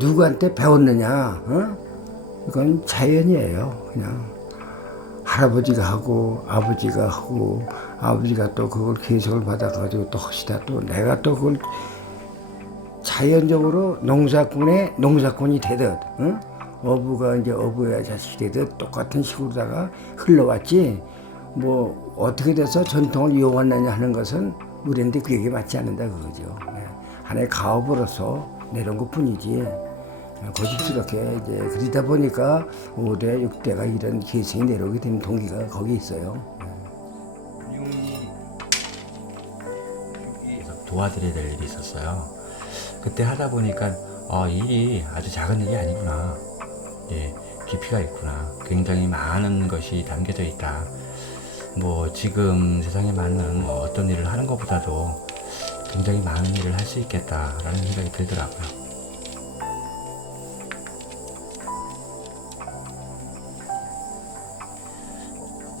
누구한테 배웠느냐? 이건 자연이에요. 그냥 할아버지가 하고 아버지가 하고 아버지가 또 그걸 계속을 받아가지고 또 하시다 또 내가 또 그걸 자연적으로 농사꾼이 되듯, 어부가 이제 어부의 자식이 되듯 똑같은 식으로다가 흘러왔지. 뭐 어떻게 돼서 전통을 이용하느냐 하는 것은 우리한테 그게 맞지 않는다 그거죠. 하나의 가업으로서 내려온 것뿐이지. 고집스럽게 이제 그러다 보니까 5대, 6대가 이런 계승이 내려오게 되는 동기가 거기 있어요. 도와드려야 될 일이 있었어요. 그때 하다 보니까 일이 아주 작은 일이 아니구나. 예, 깊이가 있구나. 굉장히 많은 것이 담겨져 있다. 뭐 지금 세상에 맞는 어떤 일을 하는 것보다도 굉장히 많은 일을 할 수 있겠다라는 생각이 들더라고요.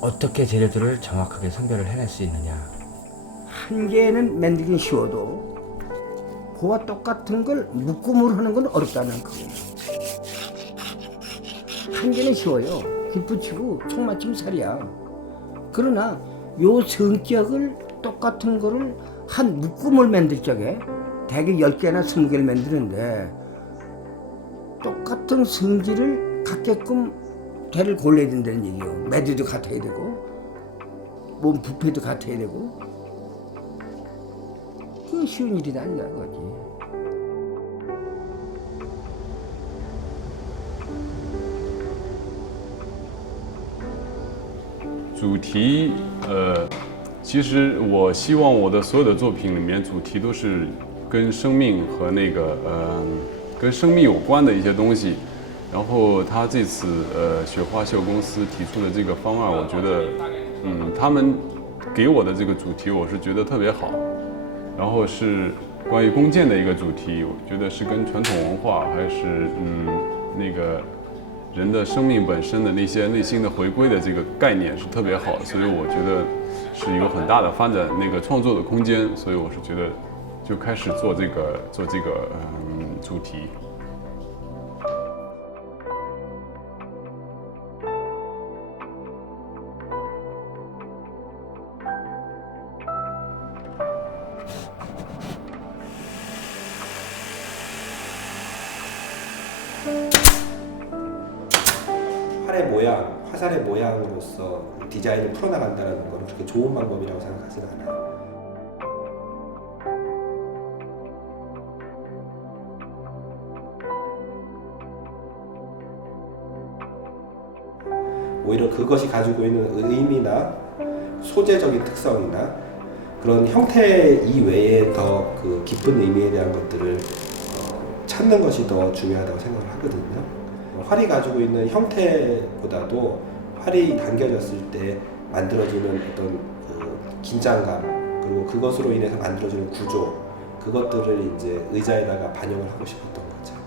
어떻게 재료들을 정확하게 선별을 해낼 수 있느냐. 한 개는 만들긴 쉬워도 그와 똑같은 걸 묶음으로 하는 건 어렵다는 거예요. 한 개는 쉬워요. 빗붙이고 총 맞추면 살이야. 그러나 요 성격을 똑같은 거를 한 묶음을 만들 적에 대개 10개나 20개를 만드는데 똑같은 성질을 갖게끔 대를 골라야 된다는 얘기예요. 매듭도 같아야 되고 몸 부패도 같아야 되고 그 쉬운 일이 아니라는 거지. 主题，其实我希望我的所有的作品里面，主题都是跟生命和跟生命有关的一些东西。然后他这次雪花秀公司提出的这个方案，我觉得，他们给我的这个主题，我是觉得特别好。然后是关于弓箭的一个主题，我觉得是跟传统文化还是那个人的生命本身的那些内心的回归的这个概念是特别好，所以我觉得是有很大的发展创作的空间，所以我是觉得就开始做这个主题。 화살의 모양으로서 디자인을 풀어나간다는 건 그렇게 좋은 방법이라고 생각하지는 않아요. 오히려 그것이 가지고 있는 의미나 소재적인 특성이나 그런 형태 이외에 더 그 깊은 의미에 대한 것들을 찾는 것이 더 중요하다고 생각을 하거든요. 활이 가지고 있는 형태보다도 활이 당겨졌을 때 만들어지는 어떤 그 긴장감 그리고 그것으로 인해서 만들어지는 구조 그것들을 이제 의자에다가 반영을 하고 싶었던 거죠.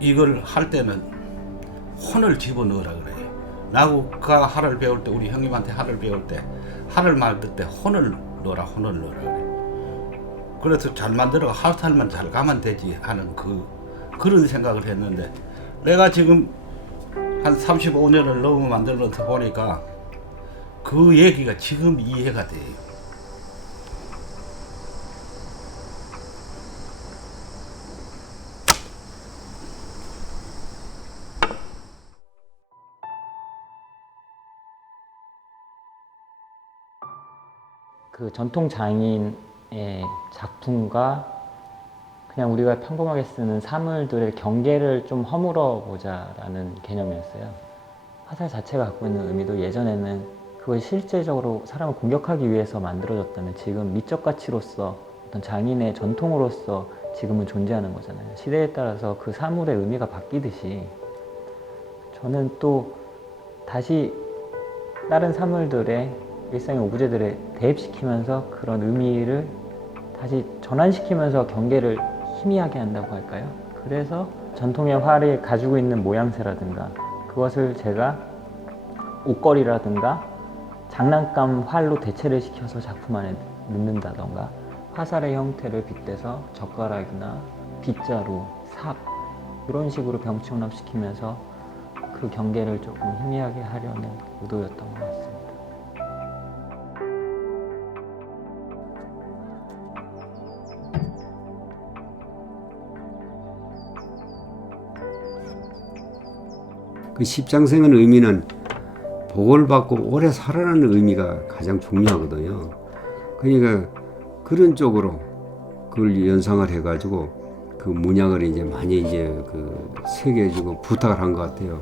이걸 할 때는 혼을 집어넣으라 그래요. 나국가 할을 배울 때 우리 형님한테 할을 배울 때 할을 만들 때 혼을 넣어라 그래. 그래서 잘 만들어 할탈만 잘 가면 되지 하는 그런 생각을 했는데 내가 지금 한 35년을 넘어 만들어서 보니까 그 얘기가 지금 이해가 돼요. 그 전통 장인의 작품과 그냥 우리가 평범하게 쓰는 사물들의 경계를 좀 허물어 보자라는 개념이었어요. 화살 자체가 갖고 있는 의미도 예전에는 그것이 실제적으로 사람을 공격하기 위해서 만들어졌다면 지금 미적 가치로서 어떤 장인의 전통으로서 지금은 존재하는 거잖아요. 시대에 따라서 그 사물의 의미가 바뀌듯이 저는 또 다시 다른 사물들의 일상의 오브제들에 대입시키면서 그런 의미를 다시 전환시키면서 경계를 희미하게 한다고 할까요? 그래서 전통의 활이 가지고 있는 모양새라든가 그것을 제가 옷걸이라든가 장난감 활로 대체를 시켜서 작품 안에 넣는다던가 화살의 형태를 빗대서 젓가락이나 빗자루, 삽 이런 식으로 병충납시키면서 그 경계를 조금 희미하게 하려는 의도였던 것 같습니다. 그 십장생의 의미는 복을 받고 오래 살아라는 의미가 가장 중요하거든요. 그러니까 그런 쪽으로 그걸 연상을 해가지고 그 문양을 이제 많이 이제 그 새겨주고 부탁을 한 것 같아요.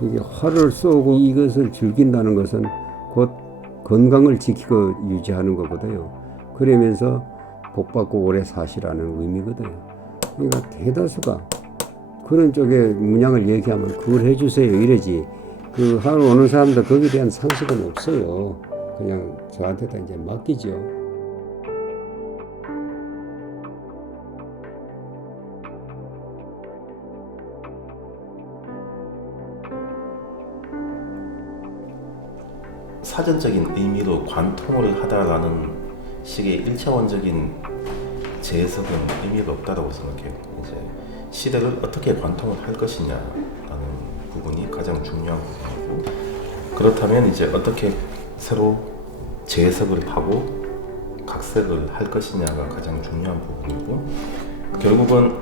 이게 활을 쏘고 이것을 즐긴다는 것은 곧 건강을 지키고 유지하는 거거든요. 그러면서 복 받고 오래 사시라는 의미거든요. 그러니까 대다수가 그런 쪽에 문양을 얘기하면 그걸 해주세요 이러지. 그 하러 오는 사람들 거기에 대한 상식은 없어요. 그냥 저한테다 이제 맡기죠. 사전적인 의미로 관통을 하다라는 식의 일차원적인 재해석은 의미가 없다고 생각해요. 이제 시대를 어떻게 관통을 할 것이냐라는 부분이 가장 중요한 부분이고, 그렇다면 이제 어떻게 새로 재해석을 하고 각색을 할 것이냐가 가장 중요한 부분이고, 결국은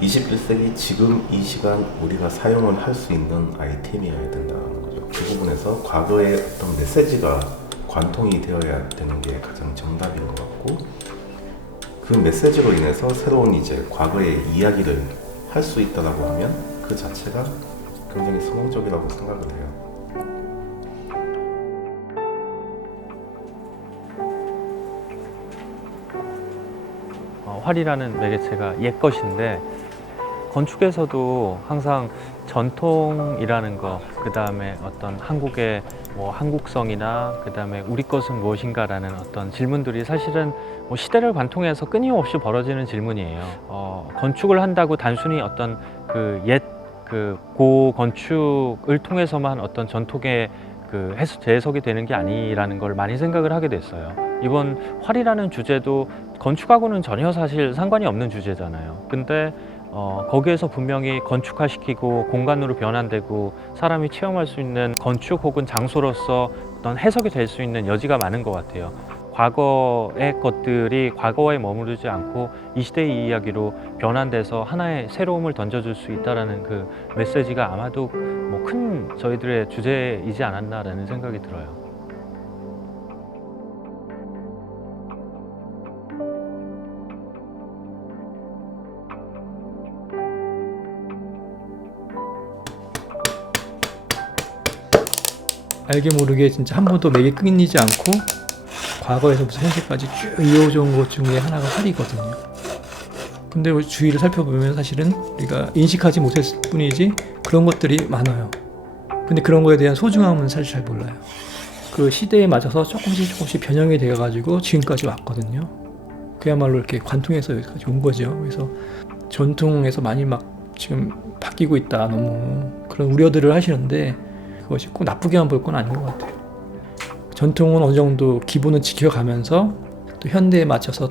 21세기 지금 이 시간 우리가 사용을 할 수 있는 아이템이어야 된다는 거죠. 그 부분에서 과거의 어떤 메시지가 관통이 되어야 되는 게 가장 정답인 것 같고, 그 메시지로 인해서 새로운 이제 과거의 이야기를 할 수 있다라고 하면 그 자체가 굉장히 성공적이라고 생각을 해요. 활이라는 매개체가 옛 것인데 건축에서도 항상 전통이라는 거, 그 다음에 어떤 한국의 뭐 한국성이나 그 다음에 우리 것은 무엇인가라는 어떤 질문들이 사실은 뭐 시대를 관통해서 끊임없이 벌어지는 질문이에요. 건축을 한다고 단순히 어떤 그 옛 그 고 건축을 통해서만 어떤 전통의 그 재해석이 되는 게 아니라는 걸 많이 생각을 하게 됐어요. 이번 활이라는 주제도 건축하고는 전혀 사실 상관이 없는 주제잖아요. 근데 거기에서 분명히 건축화시키고 공간으로 변환되고 사람이 체험할 수 있는 건축 혹은 장소로서 어떤 해석이 될 수 있는 여지가 많은 것 같아요. 과거의 것들이 과거에 머무르지 않고 이 시대의 이야기로 변환돼서 하나의 새로움을 던져줄 수 있다는 그 메시지가 아마도 뭐 큰 저희들의 주제이지 않았나라는 생각이 들어요. 알게 모르게 진짜 한 번도 맥이 끊이지 않고 과거에서부터 현재까지 쭉 이어져온 것 중에 하나가 활이거든요. 근데 주위를 살펴보면 사실은 우리가 인식하지 못했을 뿐이지 그런 것들이 많아요. 근데 그런 거에 대한 소중함은 사실 잘 몰라요. 그 시대에 맞춰서 조금씩 변형이 되어가지고 지금까지 왔거든요. 그야말로 이렇게 관통해서 여기까지 온 거죠. 그래서 전통에서 많이 막 지금 바뀌고 있다, 너무 그런 우려들을 하시는데 그것이 꼭 나쁘게만 볼 건 아닌 것 같아요. 전통은 어느 정도 기본은 지켜가면서 또 현대에 맞춰서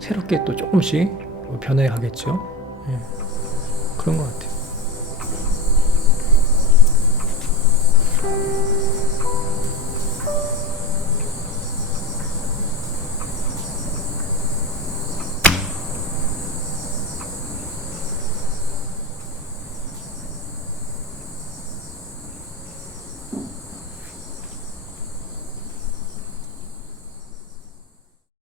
새롭게 또 조금씩 변해 가겠죠. 예. 그런 것 같아요.